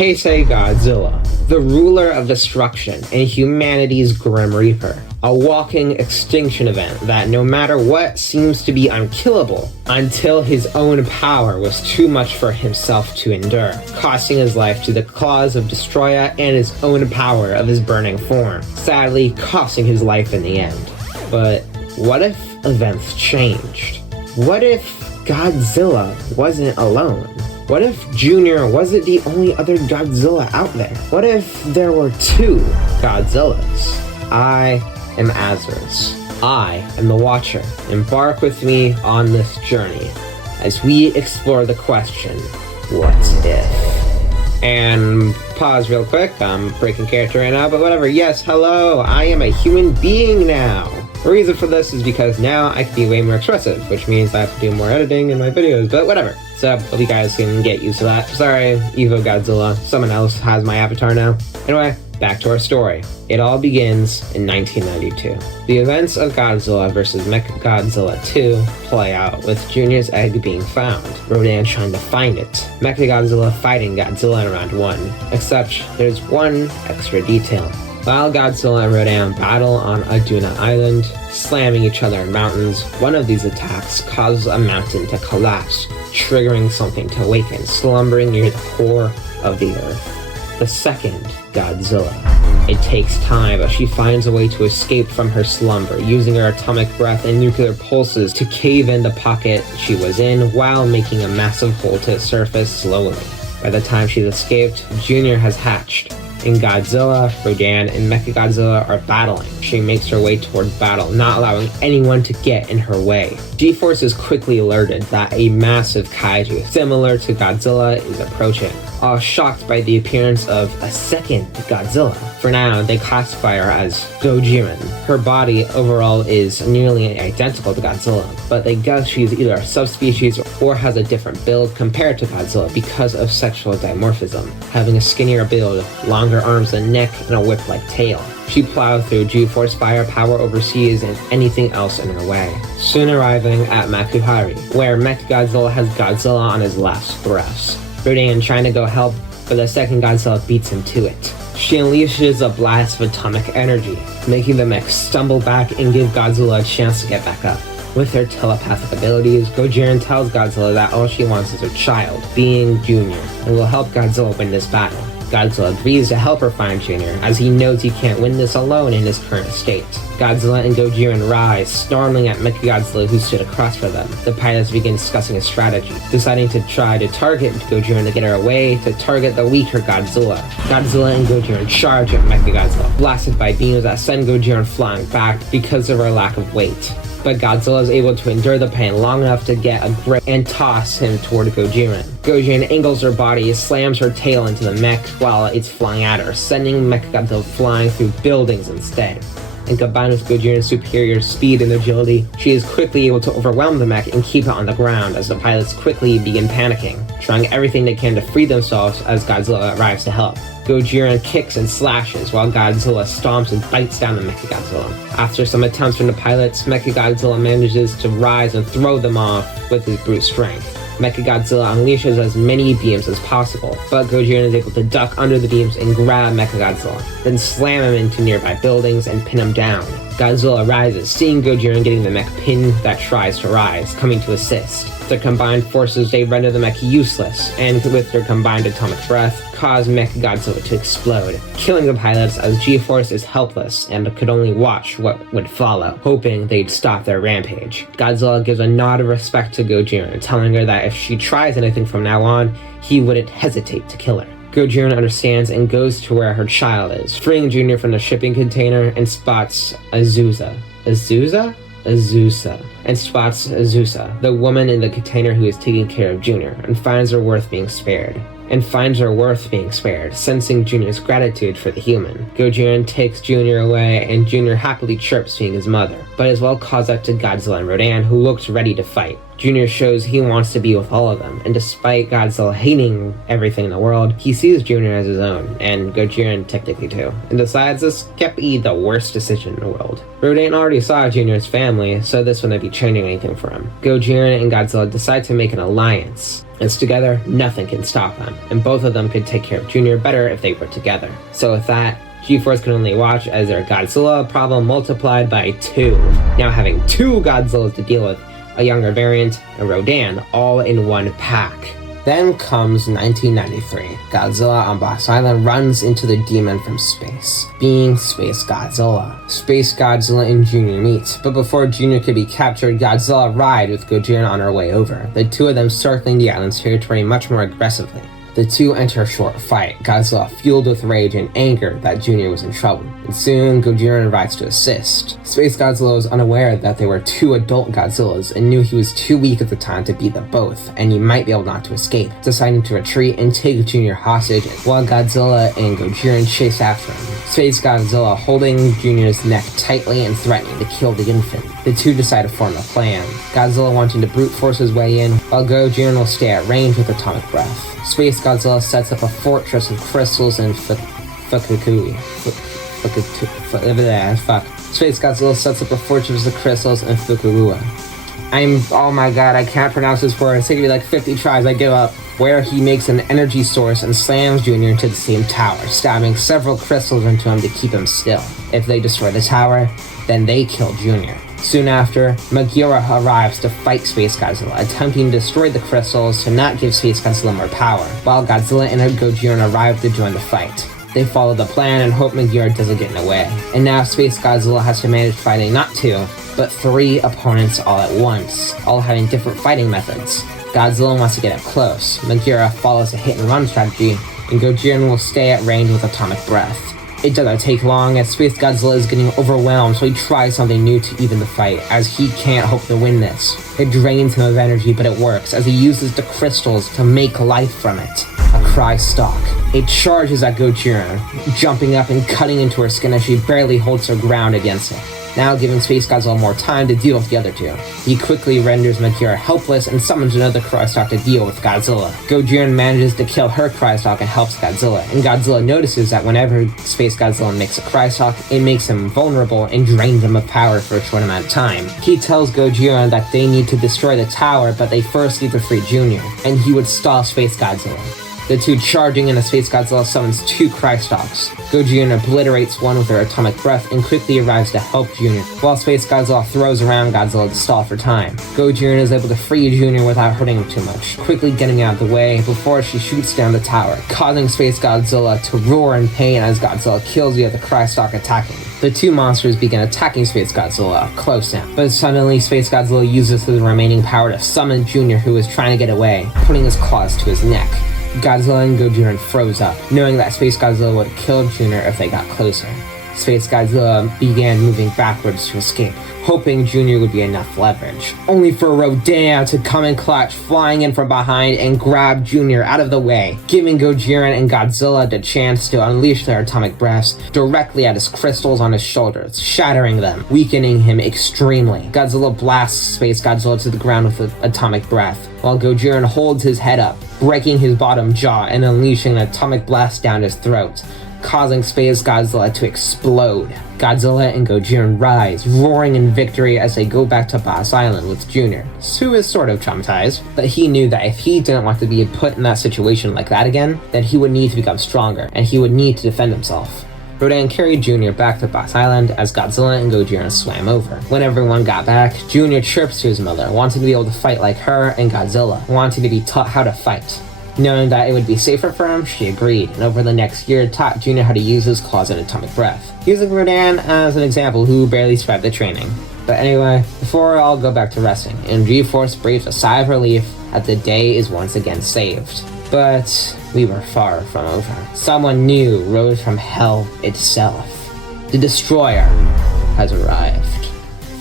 Heisei Godzilla, the ruler of destruction and humanity's Grim Reaper. A walking extinction event that, no matter what, seems to be unkillable until his own power was too much for himself to endure, costing his life to the claws of Destroyer and his own power of his burning form, sadly costing his life in the end. But what if events changed? What if Godzilla wasn't alone? What if Junior wasn't the only other Godzilla out there? What if there were two Godzillas? I am Azeras. I am the Watcher. Embark with me on this journey as we explore the question, what if? And pause real quick, I'm breaking character right now, but whatever. Yes, hello, I am a human being now. The reason for this is because now I can be way more expressive, which means I have to do more editing in my videos, but whatever. So, hope you guys can get used to that. Sorry, Evo Godzilla, someone else has my avatar now. Anyway, back to our story. It all begins in 1992. The events of Godzilla vs. Mechagodzilla 2 play out, with Junior's egg being found, Rodan trying to find it, Mechagodzilla fighting Godzilla in round 1, except there's one extra detail. While Godzilla and Rodan battle on Aduna Island, slamming each other in mountains, one of these attacks causes a mountain to collapse, triggering something to awaken, slumbering near the core of the Earth. The second Godzilla. It takes time, but she finds a way to escape from her slumber, using her atomic breath and nuclear pulses to cave in the pocket she was in while making a massive hole to the surface slowly. By the time she's escaped, Junior has hatched, and Godzilla, Rodan, and Mechagodzilla are battling. She makes her way toward battle, not allowing anyone to get in her way. G-Force is quickly alerted that a massive kaiju, similar to Godzilla, is approaching, all shocked by the appearance of a second Godzilla. For now, they classify her as Gojiren. Her body overall is nearly identical to Godzilla, but they guess she's either a subspecies or has a different build compared to Godzilla because of sexual dimorphism, having a skinnier build, longer arms and neck, and a whip-like tail. She plowed through G-Force firepower overseas and anything else in her way, soon arriving at Makuhari, where Mechagodzilla has Godzilla on his last breaths. Rodan trying to go help, but the second Godzilla beats him to it. She unleashes a blast of atomic energy, making the mech stumble back and give Godzilla a chance to get back up. With her telepathic abilities, Gojiren tells Godzilla that all she wants is her child, being Junior, and will help Godzilla win this battle. Godzilla agrees to help her find Junior, as he knows he can't win this alone in his current state. Godzilla and Gojiren rise, snarling at Mechagodzilla, who stood across from them. The pilots begin discussing a strategy, deciding to try to target Gojiren to get her away, to target the weaker Godzilla. Godzilla and Gojiren charge at Mechagodzilla, blasted by beams that send Gojiren flying back because of her lack of weight. But Godzilla is able to endure the pain long enough to get a grip and toss him toward Gojiren. Gojiren angles her body, slams her tail into the mech while it's flying at her, sending Mechagodzilla flying through buildings instead. And combined with Gojiren's superior speed and agility, she is quickly able to overwhelm the mech and keep it on the ground as the pilots quickly begin panicking, trying everything they can to free themselves as Godzilla arrives to help. Gojiren kicks and slashes while Godzilla stomps and bites down the Mechagodzilla. After some attempts from the pilots, Mechagodzilla manages to rise and throw them off with his brute strength. Mechagodzilla unleashes as many beams as possible, but Gojiren is able to duck under the beams and grab Mechagodzilla, then slam him into nearby buildings and pin him down. Godzilla rises, seeing Gojiren getting the mech pinned that tries to rise, coming to assist. Their combined forces, they render the mech useless, and with their combined atomic breath, cause Mechagodzilla to explode, killing the pilots as G-Force is helpless and could only watch what would follow, hoping they'd stop their rampage. Godzilla gives a nod of respect to Gojiren, telling her that if she tries anything from now on, he wouldn't hesitate to kill her. Gojiren understands and goes to where her child is, freeing Junior from the shipping container and spots Azusa, the woman in the container who is taking care of Junior, and finds her worth being spared. Sensing Junior's gratitude for the human. Gojiren takes Junior away, and Junior happily chirps being his mother, but as well calls out to Godzilla and Rodan, who looked ready to fight. Junior shows he wants to be with all of them, and despite Godzilla hating everything in the world, he sees Junior as his own, and Gojiran technically too, and decides this can't be the worst decision in the world. Rodan already saw Junior's family, so this wouldn't be changing anything for him. Gojiran and Godzilla decide to make an alliance, as together, nothing can stop them, and both of them could take care of Junior better if they were together. So with that, G-Force can only watch as their Godzilla problem multiplied by 2, now having 2 Godzillas to deal with, a younger variant, and Rodan, all in one pack. Then comes 1993. Godzilla on Boss Island runs into the demon from space, being Space Godzilla. Space Godzilla and Junior meet, but before Junior could be captured, Godzilla arrived with Gojira on her way over, the two of them circling the island's territory much more aggressively. The two enter a short fight, Godzilla fueled with rage and anger that Junior was in trouble, and soon Gojira arrives to assist. Space Godzilla was unaware that they were 2 adult Godzillas and knew he was too weak at the time to beat them both, and he might be able not to escape, deciding to retreat and take Junior hostage while Godzilla and Gojira chase after him. Space Godzilla holding Junior's neck tightly and threatening to kill the infant. The two decide to form a plan, Godzilla wanting to brute force his way in, while Gojira will stay at range with atomic breath. Space Godzilla sets up a fortress of crystals and Fukukui. Space Godzilla sets up a fortress of crystals in Fukuoka. Oh my god, I can't pronounce this word. It's taking me like 50 tries, I give up. Where he makes an energy source and slams Junior into the same tower, stabbing several crystals into him to keep him still. If they destroy the tower, then they kill Junior. Soon after, Megura arrives to fight Space Godzilla, attempting to destroy the crystals to not give Space Godzilla more power, while Godzilla and Gojira arrive to join the fight. They follow the plan and hope Megura doesn't get in the way. And now Space Godzilla has to manage fighting not 2, but 3 opponents all at once, all having different fighting methods. Godzilla wants to get up close, Megura follows a hit-and-run strategy, and Gojira will stay at range with atomic breath. It doesn't take long as Space Godzilla is getting overwhelmed, so he tries something new to even the fight, as he can't hope to win this. It drains him of energy, but it works, as he uses the crystals to make life from it. A cry stalk. It charges at Gojira, jumping up and cutting into her skin as she barely holds her ground against it. Now giving Space Godzilla more time to deal with the other 2. He quickly renders Megura helpless and summons another Crystalk to deal with Godzilla. Gojira manages to kill her Crystalk and helps Godzilla, and Godzilla notices that whenever Space Godzilla makes a Crystalk, it makes him vulnerable and drains him of power for a short amount of time. He tells Gojira that they need to destroy the tower, but they first need to free Junior, and he would stall Space Godzilla. The two charging in, a Space Godzilla summons 2 Crystalks. Gojira obliterates one with her atomic breath and quickly arrives to help Junior, while Space Godzilla throws around Godzilla to stall for time. Gojira is able to free Junior without hurting him too much, quickly getting out of the way before she shoots down the tower, causing Space Godzilla to roar in pain as Godzilla kills the other Crystalk attacking. The 2 monsters begin attacking Space Godzilla up close now, but suddenly Space Godzilla uses his remaining power to summon Junior, who is trying to get away, putting his claws to his neck. Godzilla and Gojira froze up, knowing that Space Godzilla would kill Junior if they got closer. Space Godzilla began moving backwards to escape, hoping Junior would be enough leverage, only for Rodan to come in clutch, flying in from behind and grab Junior out of the way, giving Gojira and Godzilla the chance to unleash their atomic breaths directly at his crystals on his shoulders, shattering them, weakening him extremely. Godzilla blasts Space Godzilla to the ground with an atomic breath, while Gojira holds his head up, breaking his bottom jaw and unleashing an atomic blast down his throat, causing Space Godzilla to explode. Godzilla and Gojira rise, roaring in victory as they go back to Boss Island with Junior, who is sort of traumatized, but he knew that if he didn't want to be put in that situation like that again, then he would need to become stronger, and he would need to defend himself. Rodan carried Junior back to Boss Island as Godzilla and Gojira swam over. When everyone got back, Junior chirps to his mother, wanting to be able to fight like her and Godzilla, wanting to be taught how to fight. Knowing that it would be safer for him, she agreed, and over the next year taught Junior how to use his claws and atomic breath, using Rodan as an example who barely survived the training. But anyway, before I'll go back to resting, and G-Force breathes a sigh of relief that the day is once again saved. But we were far from over. Someone new rose from hell itself. The Destroyer has arrived.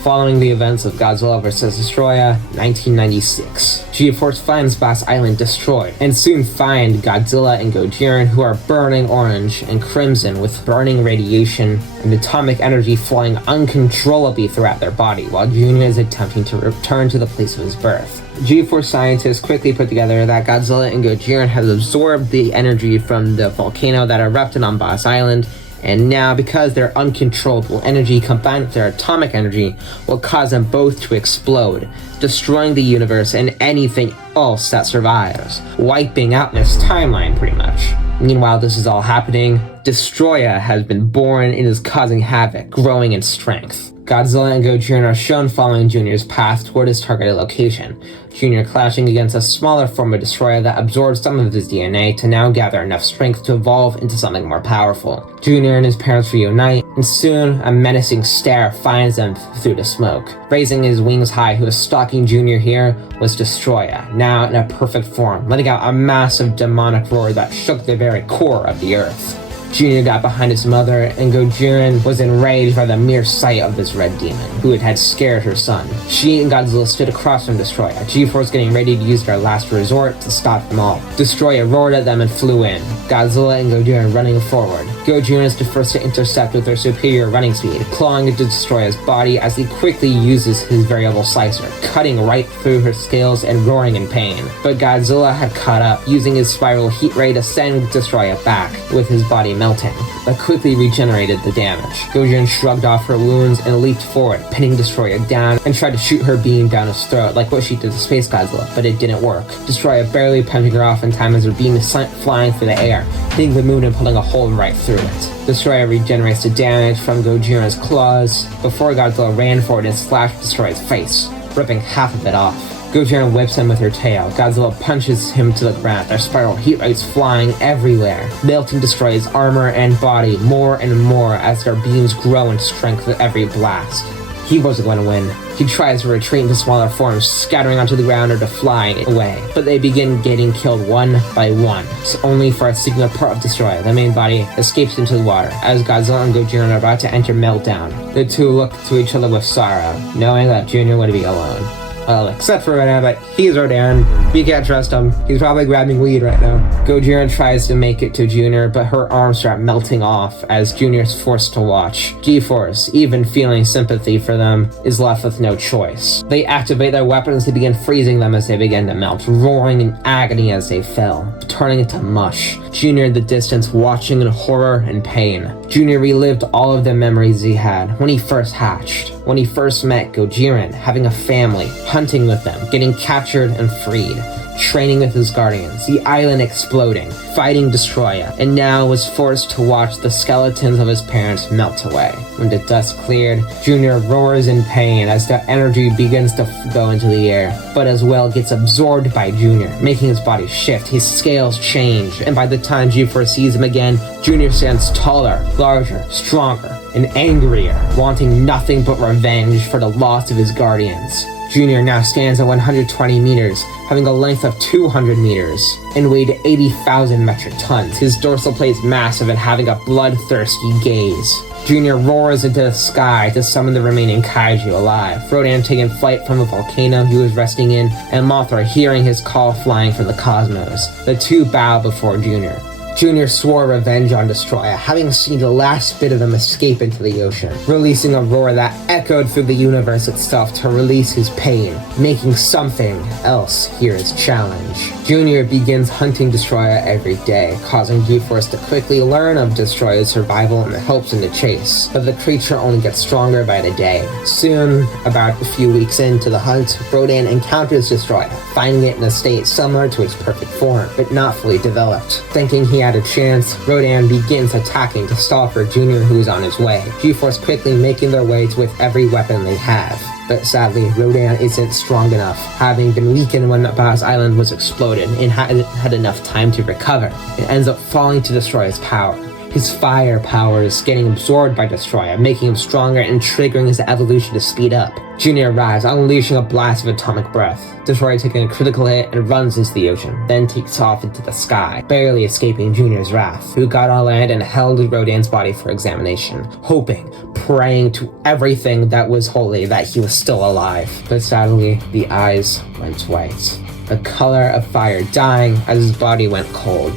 Following the events of Godzilla vs. Destroyer 1996, G-Force finds Boss Island destroyed, and soon find Godzilla and Gojira, who are burning orange and crimson with burning radiation and atomic energy flowing uncontrollably throughout their body, while Junior is attempting to return to the place of his birth. G-Force scientists quickly put together that Godzilla and Gojira had absorbed the energy from the volcano that erupted on Boss Island, and now, because their uncontrollable energy combined with their atomic energy, will cause them both to explode, destroying the universe and anything else that survives, wiping out this timeline pretty much. Meanwhile, this is all happening, Destroya has been born and is causing havoc, growing in strength. Godzilla and Gojira are shown following Junior's path toward his targeted location, Junior clashing against a smaller form of Destroya that absorbs some of his DNA to now gather enough strength to evolve into something more powerful. Junior and his parents reunite, and soon a menacing stare finds them through the smoke. Raising his wings high, who was stalking Junior here was Destroya, now in a perfect form, letting out a massive demonic roar that shook the very core of the earth. Junior got behind his mother, and Gojira was enraged by the mere sight of this red demon, who had scared her son. She and Godzilla stood across from Destroya, G-Force getting ready to use their last resort to stop them all. Destroya roared at them and flew in, Godzilla and Gojira running forward. Gojira is the first to intercept with their superior running speed, clawing into Destroya's body as he quickly uses his variable slicer, cutting right through her scales and roaring in pain. But Godzilla had caught up, using his spiral heat ray to send Destroya back, with his body melting, but quickly regenerated the damage. Gojira shrugged off her wounds and leaped forward, pinning Destroya down and tried to shoot her beam down his throat like what she did to Space Godzilla, but it didn't work. Destroya barely punching her off in time as her beam is flying through the air, hitting the moon and pulling a hole right through it. Destroya regenerates the damage from Gojira's claws before Godzilla ran forward and slashed Destroya's face, ripping half of it off. Gojira whips him with her tail. Godzilla punches him to the ground, their spiral heat rays flying everywhere, melting Destroya's armor and body more and more as their beams grow in strength with every blast. He wasn't going to win. He tries to retreat into smaller forms, scattering onto the ground or to fly away, but they begin getting killed one by one, only for a single part of Destroya, the main body, escapes into the water. As Godzilla and Gojira are about to enter meltdown, the two look to each other with sorrow, knowing that Junior would be alone. Well, except for Rodan, but he's Rodan. We can't trust him. He's probably grabbing weed right now. Gojira tries to make it to Junior, but her arms start melting off as Junior's forced to watch. G-Force, even feeling sympathy for them, is left with no choice. They activate their weapons to begin freezing them as they begin to melt, roaring in agony as they fell, turning into mush. Junior in the distance watching in horror and pain. Junior relived all of the memories he had when he first hatched, when he first met Gojira, having a family, hunting with them, getting captured and freed, training with his guardians, the island exploding, fighting Destroya, and now was forced to watch the skeletons of his parents melt away. When the dust cleared, Junior roars in pain as the energy begins to go into the air, but as well gets absorbed by Junior, making his body shift, his scales change, and by the time G-Force sees him again, Junior stands taller, larger, stronger, and angrier, wanting nothing but revenge for the loss of his guardians. Junior now stands at 120 meters, having a length of 200 meters, and weighed 80,000 metric tons, his dorsal plate is massive and having a bloodthirsty gaze. Junior roars into the sky to summon the remaining kaiju alive, Rodan taking flight from the volcano he was resting in, and Mothra hearing his call flying from the cosmos. The two bow before Junior. Junior swore revenge on Destroya, having seen the last bit of them escape into the ocean, releasing a roar that echoed through the universe itself to release his pain, making something else hear his challenge. Junior begins hunting Destroya every day, causing G-Force to quickly learn of Destroya's survival and helps in the chase, but the creature only gets stronger by the day. Soon, about a few weeks into the hunt, Rodan encounters Destroya, finding it in a state similar to its perfect form, but not fully developed. Thinking he had a chance, Rodan begins attacking to stall for Junior, who is on his way. G-Force quickly making their way with every weapon they have. But sadly, Rodan isn't strong enough, having been weakened when Boss Island was exploded and hadn't had enough time to recover. It ends up falling to destroy his power. His fire power is getting absorbed by Destroya, making him stronger and triggering his evolution to speed up. Junior arrives, unleashing a blast of atomic breath. Destroya taking a critical hit and runs into the ocean, then takes off into the sky, barely escaping Junior's wrath, who got on land and held Rodan's body for examination, hoping, praying to everything that was holy that he was still alive. But sadly, the eyes went white, the color of fire dying as his body went cold.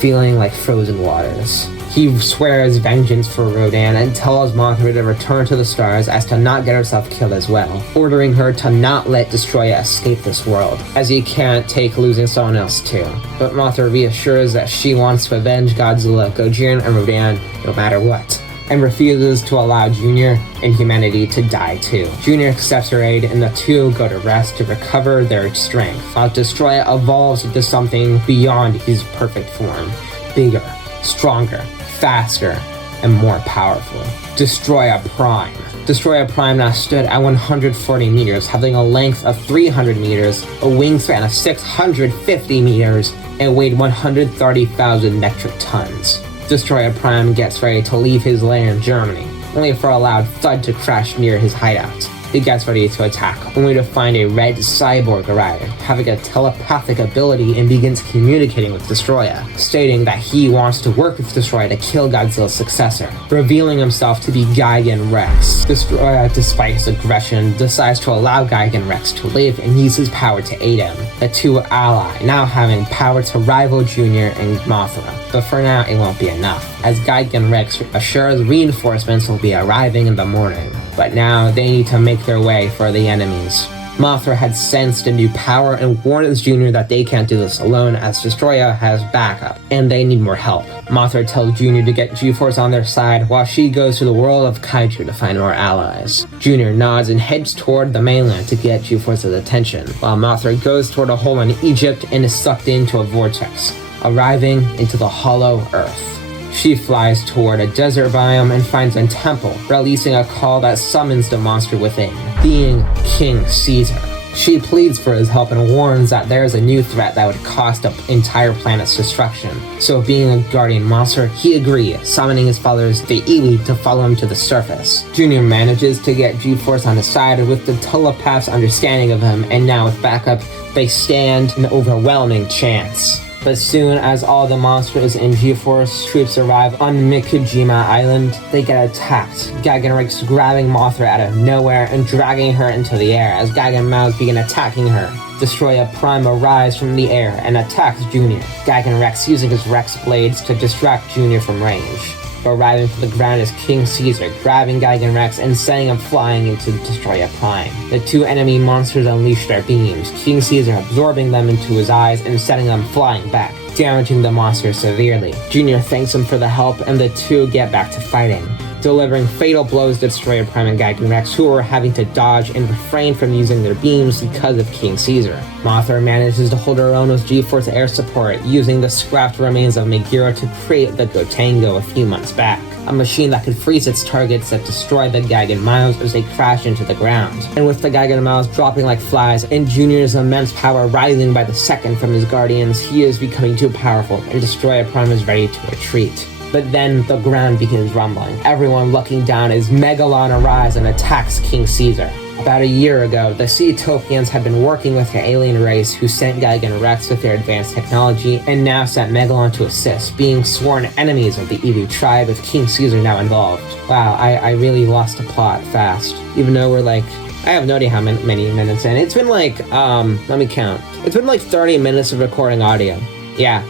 feeling like frozen waters. He swears vengeance for Rodan and tells Mothra to return to the stars as to not get herself killed as well, ordering her to not let Destroya escape this world, as he can't take losing someone else too. But Mothra reassures that she wants to avenge Godzilla, Gojiran, and Rodan no matter what, and refuses to allow Junior and humanity to die too. Junior accepts her aid, and the two go to rest to recover their strength, while Destroya evolves into something beyond his perfect form, bigger, stronger, faster, and more powerful. Destroya Prime. Destroya Prime now stood at 140 meters, having a length of 300 meters, a wingspan of 650 meters, and weighed 130,000 metric tons. Destroya Prime gets ready to leave his lair in Germany, only for a loud thud to crash near his hideout. He gets ready to attack, only to find a red cyborg arrive, having a telepathic ability, and begins communicating with Destroya, stating that he wants to work with Destroya to kill Godzilla's successor, revealing himself to be Gigan Rex. Destroya, despite his aggression, decides to allow Gigan Rex to live and use his power to aid him. The two ally, now having power to rival Junior and Mothra. But for now, it won't be enough, as Gigan Rex assures reinforcements will be arriving in the morning. But now, they need to make their way for the enemies. Mothra had sensed a new power and warns Junior that they can't do this alone, as Destroya has backup, and they need more help. Mothra tells Junior to get G-Force on their side, while she goes to the world of Kaiju to find more allies. Junior nods and heads toward the mainland to get G-Force's attention, while Mothra goes toward a hole in Egypt and is sucked into a vortex, arriving into the hollow earth. She flies toward a desert biome and finds a temple, releasing a call that summons the monster within, being King Caesar. She pleads for his help and warns that there is a new threat that would cost the entire planet's destruction. So being a guardian monster, he agrees, summoning his followers, the Iwi, to follow him to the surface. Junior manages to get G-Force on his side with the telepath's understanding of him, and now with backup, they stand an overwhelming chance. But soon as all the monsters and G-Force troops arrive on Mikujima Island, they get attacked, Gigan Rex grabbing Mothra out of nowhere and dragging her into the air as Gigan Mouths begin attacking her. Destroya Prime arrives from the air and attacks Junior, Gigan Rex using his Rex blades to distract Junior from range. Arriving from the ground is King Caesar, grabbing Gigan Rex and sending him flying into Destroya Prime. The two enemy monsters unleash their beams, King Caesar absorbing them into his eyes and sending them flying back, damaging the monster severely. Junior thanks him for the help, and the two get back to fighting, delivering fatal blows to Destroya Prime and Gigan Rex, who are having to dodge and refrain from using their beams because of King Caesar. Mothra manages to hold her own with G-Force air support, using the scrapped remains of Meguro to create the Gotengo a few months back, a machine that could freeze its targets that destroy the Gigan Mouths as they crash into the ground. And with the Gigan Mouths dropping like flies and Junior's immense power rising by the second from his guardians, he is becoming too powerful, and Destroya Prime is ready to retreat. But then the ground begins rumbling, everyone looking down as Megalon arrives and attacks King Caesar. About a year ago, the Seatopians had been working with the alien race who sent Gigan Rex with their advanced technology, and now sent Megalon to assist, being sworn enemies of the Evu tribe with King Caesar now involved. Wow, I really lost the plot fast. Even though we're like, I have no idea how many minutes in. It's been like, let me count. It's been like 30 minutes of recording audio. Yeah.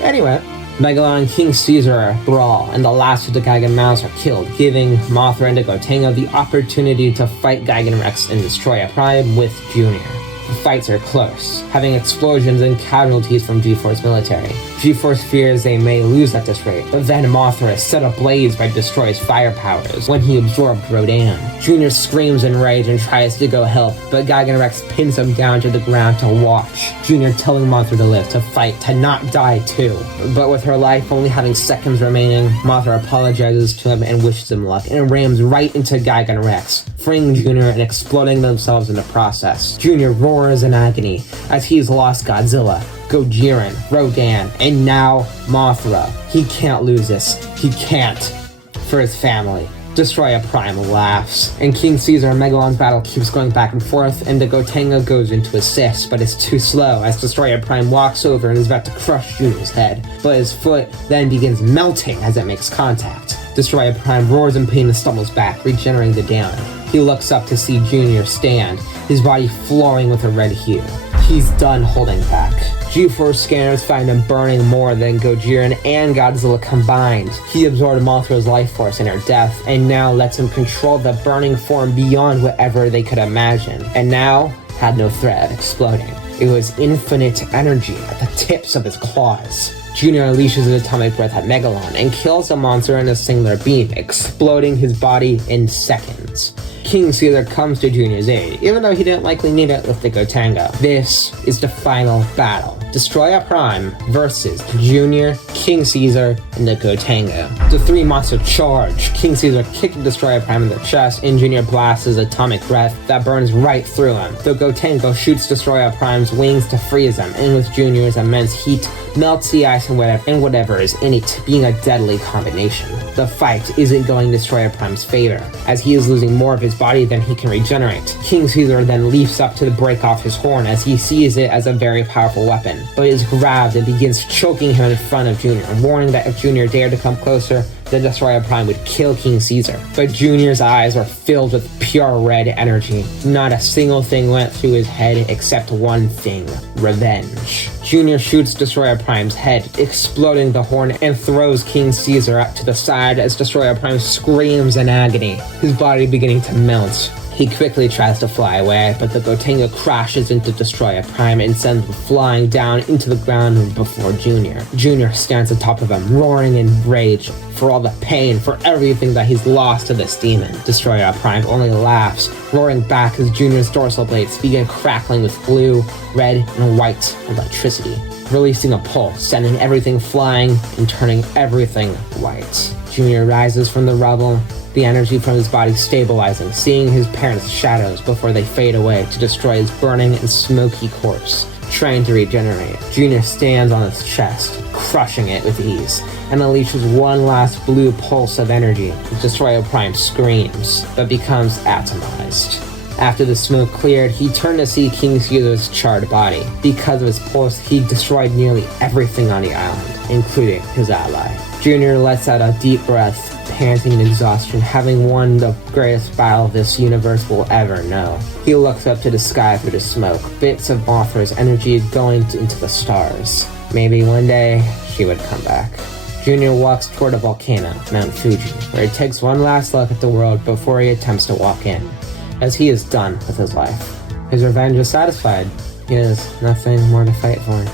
Anyway. Megalon and King Caesar brawl, and the last of the Gigan Mouths are killed, giving Mothra and Gotengo the opportunity to fight Gigan Rex and Destroya Prime with Junior. The fights are close, having explosions and casualties from G-Force military. G-Force fears they may lose at this rate, but then Mothra is set ablaze by Destroy's fire powers when he absorbed Rodan. Junior screams in rage and tries to go help, but Gigan Rex pins him down to the ground to watch, Junior telling Mothra to live, to fight, to not die too. But with her life only having seconds remaining, Mothra apologizes to him and wishes him luck, and rams right into Gigan Rex, freeing Junior and exploding themselves in the process. Junior roars in agony as he's lost Godzilla, Gojiran, Rodan, and now Mothra. He can't lose this. He can't. For his family. Destroya Prime laughs, and King Caesar and Megalon's battle keeps going back and forth, and the Gotenga goes in to assist, but it's too slow as Destroya Prime walks over and is about to crush Junior's head, but his foot then begins melting as it makes contact. Destroya Prime roars in pain and stumbles back, regenerating the down. He looks up to see Junior stand, his body flowing with a red hue. He's done holding back. G-Force scanners find him burning more than Gojira and Godzilla combined. He absorbed Mothra's life force in her death, and now lets him control the burning form beyond whatever they could imagine. And now, had no threat of exploding. It was infinite energy at the tips of his claws. Junior unleashes his atomic breath at Megalon and kills the monster in a singular beam, exploding his body in seconds. King Caesar comes to Junior's aid, even though he didn't likely need it with the Gotengo. This is the final battle. Destroyer Prime versus Junior, King Caesar, and the Gotengo. The three monsters charge. King Caesar kicks Destroyer Prime in the chest, and Junior blasts his atomic breath that burns right through him. The Gotengo shoots Destroyer Prime's wings to freeze him, and with Junior's immense heat, melts the ice and whatever is in it, being a deadly combination. The fight isn't going Destroyer Prime's favor, as he is losing more of his body than he can regenerate. King Caesar then leaps up to break off his horn as he sees it as a very powerful weapon, but is grabbed and begins choking him in front of Junior, warning that if Junior dared to come closer, the Destroyer Prime would kill King Caesar. But Junior's eyes were filled with pure red energy. Not a single thing went through his head except one thing: revenge. Junior shoots Destroyer Prime's head, exploding the horn, and throws King Caesar up to the side as Destroyer Prime screams in agony, his body beginning to melt. He quickly tries to fly away, but the Gotengo crashes into Destroyer Prime and sends him flying down into the ground before Junior. Junior stands atop of him, roaring in rage for all the pain, for everything that he's lost to this demon. Destroyer Prime only laughs, roaring back as Junior's dorsal blades begin crackling with blue, red, and white electricity, releasing a pulse, sending everything flying and turning everything white. Junior rises from the rubble, the energy from his body stabilizing, seeing his parents' shadows before they fade away to destroy his burning and smoky corpse. Trying to regenerate, Junior stands on his chest, crushing it with ease, and unleashes one last blue pulse of energy. Destroyer Prime screams, but becomes atomized. After the smoke cleared, he turned to see King Caesar's charred body. Because of his pulse, he destroyed nearly everything on the island, including his ally. Junior lets out a deep breath, panting in exhaustion, having won the greatest battle this universe will ever know. He looks up to the sky through the smoke, bits of Mothra's energy going into the stars. Maybe one day, she would come back. Junior walks toward a volcano, Mount Fuji, where he takes one last look at the world before he attempts to walk in, as he is done with his life. His revenge is satisfied. He has nothing more to fight for.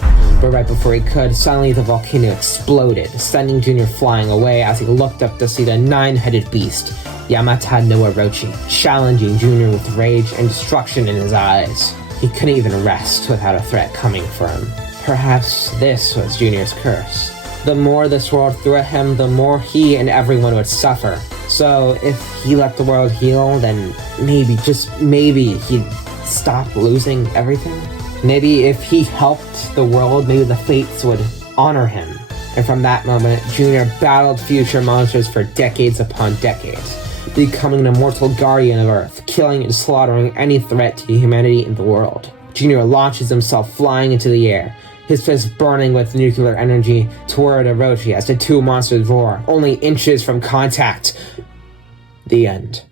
But right before he could, suddenly the volcano exploded, sending Junior flying away as he looked up to see the nine-headed beast, Yamata no Orochi, challenging Junior with rage and destruction in his eyes. He couldn't even rest without a threat coming for him. Perhaps this was Junior's curse. The more this world threw at him, the more he and everyone would suffer. So if he let the world heal, then maybe, just maybe, he'd stop losing everything. Maybe if he helped the world, maybe the fates would honor him. And from that moment, Junior battled future monsters for decades upon decades, becoming an immortal guardian of Earth, killing and slaughtering any threat to humanity in the world. Junior launches himself flying into the air, his fist burning with nuclear energy toward Orochi as the two monsters roar, only inches from contact. The end.